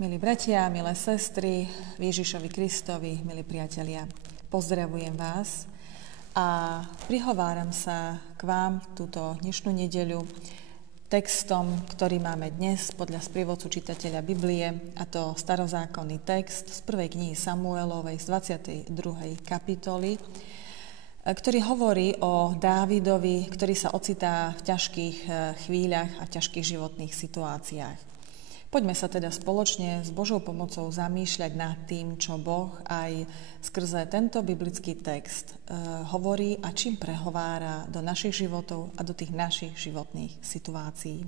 Milí bratia, milé sestry, Ježišovi Kristovi, milí priatelia, pozdravujem vás a prihováram sa k vám túto dnešnú nedeľu textom, ktorý máme dnes podľa sprievodcu čitateľa Biblie, a to starozákonný text z prvej knihy Samuelovej z 22. kapitoly, ktorý hovorí o Dávidovi, ktorý sa ocitá v ťažkých chvíľach a ťažkých životných situáciách. Poďme sa teda spoločne s Božou pomocou zamýšľať nad tým, čo Boh aj skrze tento biblický text hovorí a čím prehovára do našich životov a do tých našich životných situácií.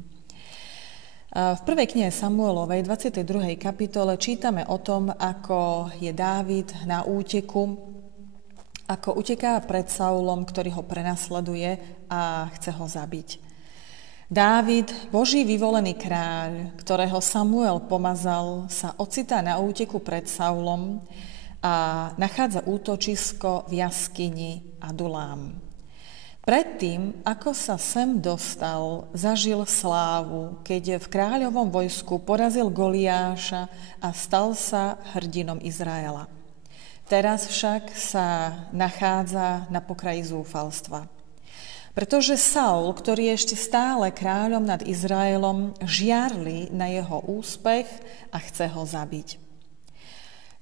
V prvej knihe Samuelovej, 22. kapitole, čítame o tom, ako je Dávid na úteku, ako uteká pred Saulom, ktorý ho prenasleduje a chce ho zabiť. Dávid, Boží vyvolený kráľ, ktorého Samuel pomazal, sa ocitá na úteku pred Saulom a nachádza útočisko v jaskyni Adulám. Predtým, ako sa sem dostal, zažil slávu, keď v kráľovom vojsku porazil Goliáša a stal sa hrdinom Izraela. Teraz však sa nachádza na pokraji zúfalstva. Pretože Saul, ktorý je ešte stále kráľom nad Izraelom, žiarli na jeho úspech a chce ho zabiť.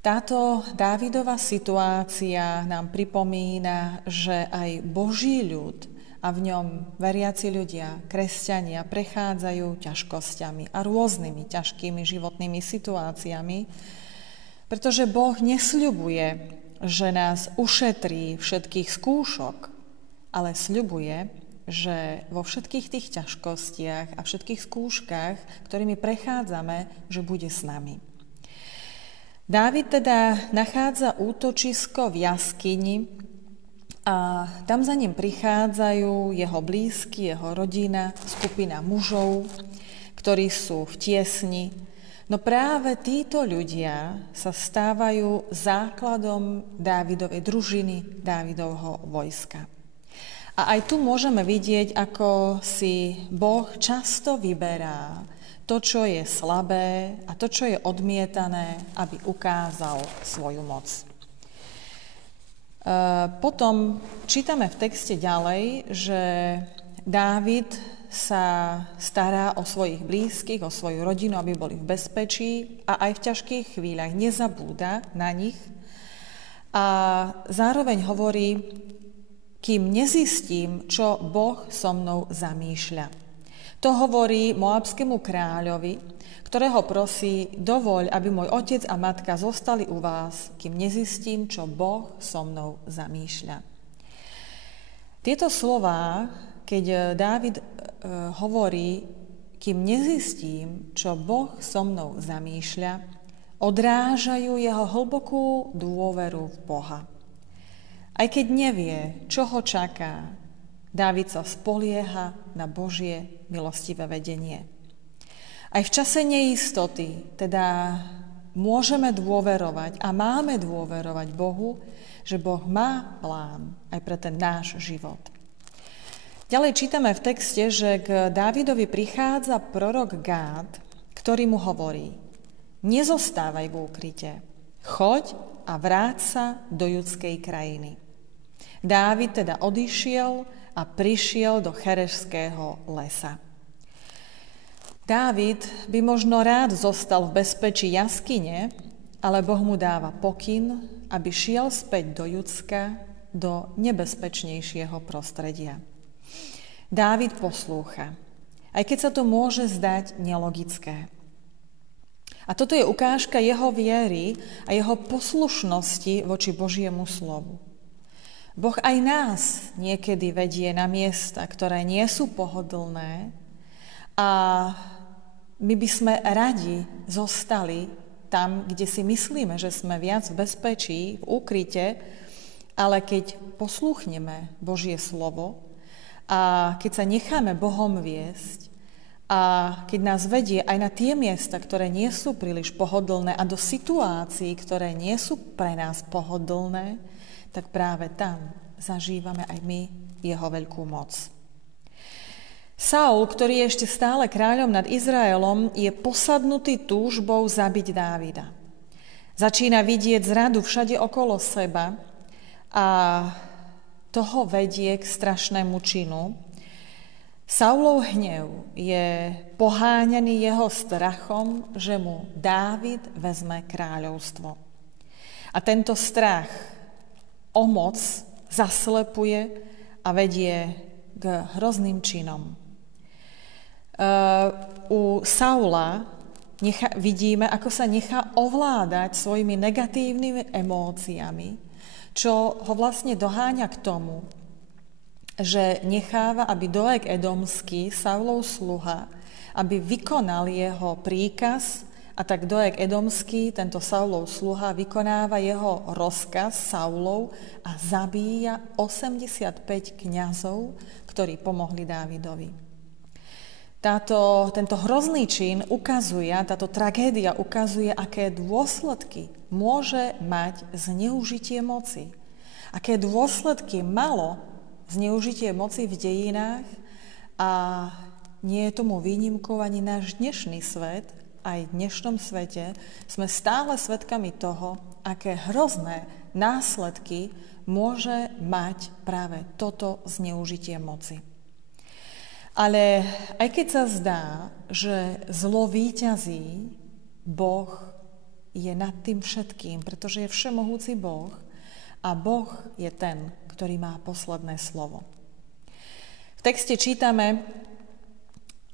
Táto Dávidova situácia nám pripomína, že aj Boží ľud a v ňom veriaci ľudia, kresťania, prechádzajú ťažkosťami a rôznymi ťažkými životnými situáciami, pretože Boh nesľubuje, že nás ušetrí všetkých skúšok, ale sľubuje, že vo všetkých tých ťažkostiach a všetkých skúškach, ktorými prechádzame, že bude s nami. Dávid teda nachádza útočisko v jaskyni a tam za ním prichádzajú jeho blízky, jeho rodina, skupina mužov, ktorí sú v tiesni. No práve títo ľudia sa stávajú základom Dávidovej družiny, Dávidovho vojska. A aj tu môžeme vidieť, ako si Boh často vyberá to, čo je slabé a to, čo je odmietané, aby ukázal svoju moc. Potom čítame v texte ďalej, že Dávid sa stará o svojich blízkych, o svoju rodinu, aby boli v bezpečí a aj v ťažkých chvíľach nezabúda na nich. A zároveň hovorí: kým nezistím, čo Boh so mnou zamýšľa. To hovorí moabskému kráľovi, ktorého prosí: dovoľ, aby môj otec a matka zostali u vás, kým nezistím, čo Boh so mnou zamýšľa. Tieto slová, keď Dávid hovorí, kým nezistím, čo Boh so mnou zamýšľa, odrážajú jeho hlbokú dôveru v Boha. Aj keď nevie, čo ho čaká, Dávid sa spolieha na Božie milostivé vedenie. Aj v čase neistoty teda môžeme dôverovať a máme dôverovať Bohu, že Boh má plán aj pre ten náš život. Ďalej čítame v texte, že k Dávidovi prichádza prorok Gád, ktorý mu hovorí: nezostávaj v úkryte, choď a vráť sa do judskej krajiny. Dávid teda odišiel a prišiel do Cherešského lesa. Dávid by možno rád zostal v bezpečí jaskyne, ale Boh mu dáva pokyn, aby šiel späť do Judska, do nebezpečnejšieho prostredia. Dávid poslúcha, aj keď sa to môže zdať nelogické. A toto je ukážka jeho viery a jeho poslušnosti voči Božiemu slovu. Boh aj nás niekedy vedie na miesta, ktoré nie sú pohodlné, a my by sme radi zostali tam, kde si myslíme, že sme viac v bezpečí, v úkryte, ale keď poslúchneme Božie slovo a keď sa necháme Bohom viesť a keď nás vedie aj na tie miesta, ktoré nie sú príliš pohodlné a do situácií, ktoré nie sú pre nás pohodlné, tak práve tam zažívame aj my jeho veľkú moc. Saul, ktorý je ešte stále kráľom nad Izraelom, je posadnutý túžbou zabiť Dávida. Začína vidieť zradu všade okolo seba a toho vedie k strašnému činu. Saulov hnev je poháňaný jeho strachom, že mu Dávid vezme kráľovstvo. A tento strach o moc zaslepuje a vedie k hrozným činom. U Saula vidíme, ako sa nechá ovládať svojimi negatívnymi emóciami, čo ho vlastne doháňa k tomu, že necháva, aby Doeg Edomský, Saulov sluha, aby vykonal jeho príkaz, a tak Doeg Edomský, tento Saulov sluha, vykonáva jeho rozkaz Saulov a zabíja 85 kňazov, ktorí pomohli Dávidovi. Tento hrozný čin ukazuje, táto tragédia ukazuje, aké dôsledky môže mať zneužitie moci. Aké dôsledky malo zneužitie moci v dejinách a nie je tomu výnimkou ani náš dnešný svet. Aj v dnešnom svete sme stále svedkami toho, aké hrozné následky môže mať práve toto zneužitie moci. Ale aj keď sa zdá, že zlo víťazí, Boh je nad tým všetkým, pretože je všemohúci Boh a Boh je ten, ktorý má posledné slovo. V texte čítame,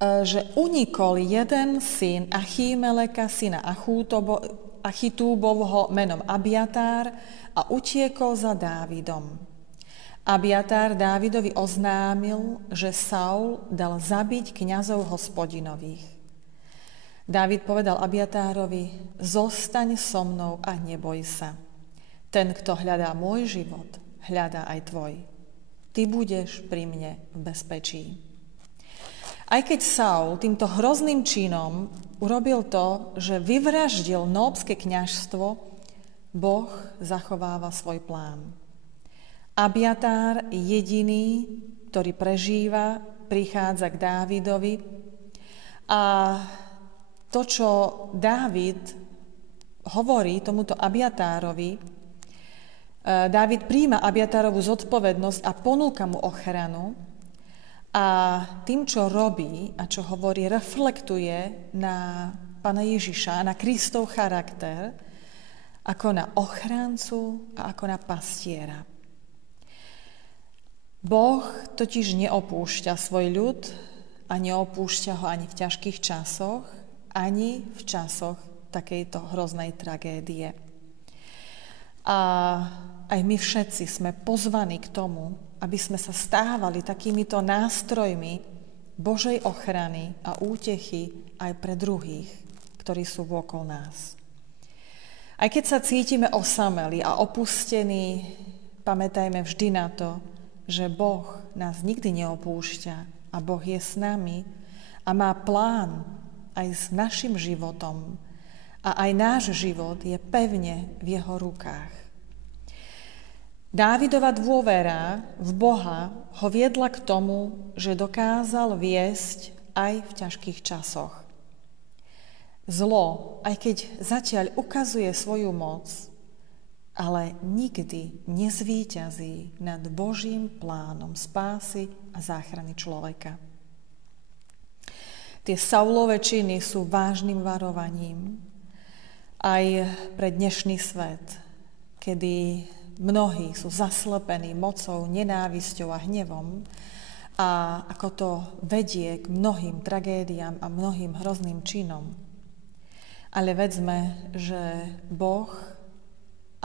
že unikol jeden syn Achímeleka, syna Achitúbovho menom Abiatár a utiekol za Dávidom. Abiatár Dávidovi oznámil, že Saul dal zabiť kňazov hospodinových. Dávid povedal Abiatárovi, zostaň so mnou a neboj sa. Ten, kto hľadá môj život, hľadá aj tvoj. Ty budeš pri mne v bezpečí. Aj keď Saul týmto hrozným činom urobil to, že vyvraždil nóbske kňazstvo, Boh zachováva svoj plán. Abiatár jediný, ktorý prežíva, prichádza k Dávidovi a to, čo Dávid hovorí tomuto Abiatárovi, Dávid prijíma Abiatárovú zodpovednosť a ponúka mu ochranu a tým, čo robí a čo hovorí, reflektuje na Pána Ježiša, na Kristov charakter, ako na ochrancu a ako na pastiera. Boh totiž neopúšťa svoj ľud a neopúšťa ho ani v ťažkých časoch, ani v časoch takejto hroznej tragédie. A aj my všetci sme pozvaní k tomu, aby sme sa stávali takýmito nástrojmi Božej ochrany a útechy aj pre druhých, ktorí sú vôkol nás. Aj keď sa cítime osamelí a opustení, pamätajme vždy na to, že Boh nás nikdy neopúšťa a Boh je s nami a má plán aj s našim životom a aj náš život je pevne v jeho rukách. Dávidova dôvera v Boha ho viedla k tomu, že dokázal viesť aj v ťažkých časoch. Zlo, aj keď zatiaľ ukazuje svoju moc, ale nikdy nezvíťazí nad Božím plánom spásy a záchrany človeka. Tie Saulove činy sú vážnym varovaním aj pre dnešný svet, kedy mnohí sú zaslepení mocou, nenávisťou a hnevom a ako to vedie k mnohým tragédiám a mnohým hrozným činom. Ale vedzme, že Boh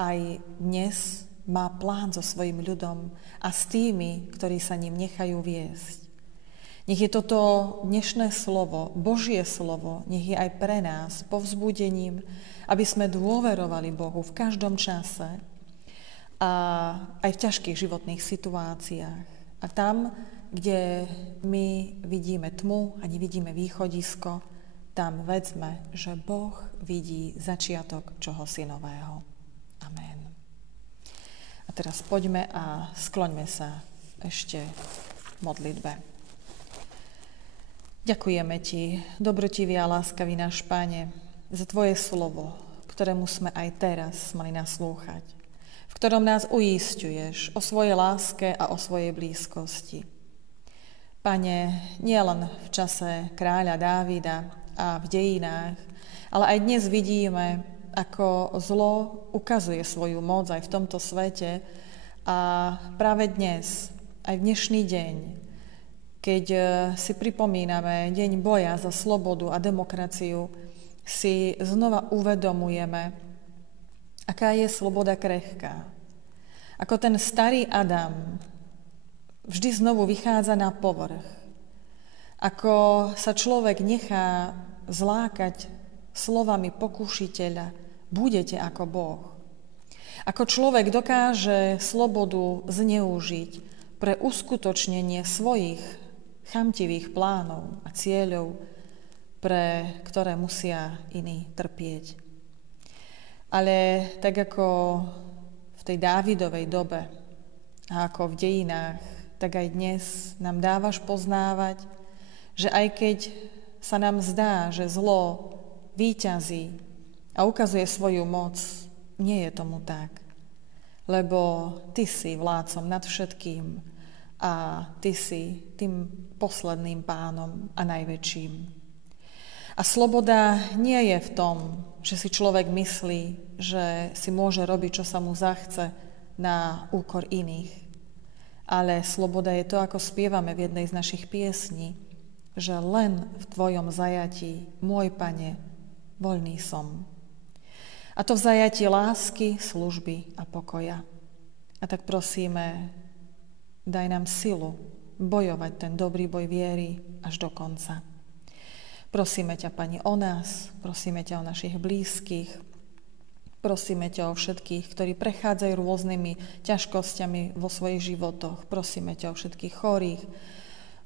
aj dnes má plán so svojím ľudom a s tými, ktorí sa ním nechajú viesť. Nech je toto dnešné slovo, Božie slovo, nech je aj pre nás povzbudením, aby sme dôverovali Bohu v každom čase a aj v ťažkých životných situáciách. A tam, kde my vidíme tmu a nevidíme východisko, tam vedzme, že Boh vidí začiatok čohosi nového. Amen. A teraz poďme a skloňme sa ešte v modlitbe. Ďakujeme Ti, dobrotivý a láskavý náš Pane, za Tvoje slovo, ktorému sme aj teraz mali naslúchať, v ktorom nás uisťuješ o svojej láske a o svojej blízkosti. Pane, nielen v čase kráľa Dávida a v dejinách, ale aj dnes vidíme, ako zlo ukazuje svoju moc aj v tomto svete a práve dnes, aj v dnešný deň, keď si pripomíname deň boja za slobodu a demokraciu, si znova uvedomujeme, aká je sloboda krehká. Ako ten starý Adam vždy znovu vychádza na povrch. Ako sa človek nechá zlákať slovami pokušiteľa, budete ako Boh. Ako človek dokáže slobodu zneužiť pre uskutočnenie svojich chamtivých plánov a cieľov, pre ktoré musia iní trpieť. Ale tak ako v tej Dávidovej dobe a ako v dejinách, tak aj dnes nám dávaš poznávať, že aj keď sa nám zdá, že zlo víťazí a ukazuje svoju moc, nie je tomu tak. Lebo Ty si vládcom nad všetkým a Ty si tým posledným pánom a najväčším. A sloboda nie je v tom, že si človek myslí, že si môže robiť, čo sa mu zachce na úkor iných. Ale sloboda je to, ako spievame v jednej z našich piesní, že len v Tvojom zajatí, môj Pane, voľný som. A to v zajatí lásky, služby a pokoja. A tak prosíme, daj nám silu bojovať ten dobrý boj viery až do konca. Prosíme ťa, Pani, o nás, prosíme ťa o našich blízkych, prosíme ťa o všetkých, ktorí prechádzajú rôznymi ťažkosťami vo svojich životoch. Prosíme ťa o všetkých chorých,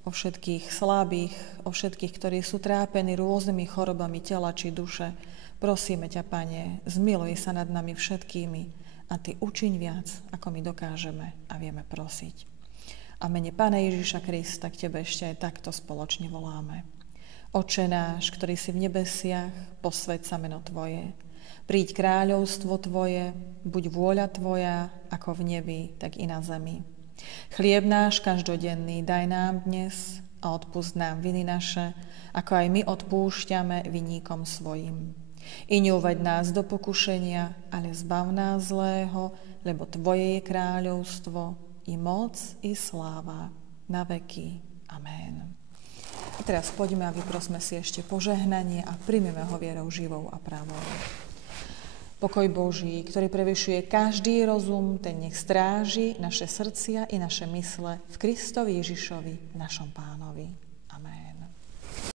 o všetkých slabých, o všetkých, ktorí sú trápení rôznymi chorobami tela či duše. Prosíme ťa, Pane, zmiluj sa nad nami všetkými a Ty učiň viac, ako my dokážeme a vieme prosiť. A mene Pána Ježiša Krista k Tebe ešte aj takto spoločne voláme. Oče náš, ktorý si v nebesiach, posväť sa meno Tvoje. Príď kráľovstvo Tvoje, buď vôľa Tvoja, ako v nebi, tak i na zemi. Chlieb náš každodenný daj nám dnes a odpusť nám viny naše, ako aj my odpúšťame viníkom svojim. I neuveď nás do pokušenia, ale zbav nás zlého, lebo Tvoje je kráľovstvo, i moc, i sláva, na veky. Amen. A teraz poďme a vyprosme si ešte požehnanie a príjmeme ho vierou živou a pravou. Pokoj Boží, ktorý prevyšuje každý rozum, ten nech stráži naše srdcia i naše mysle v Kristovi Ježišovi, našom Pánovi.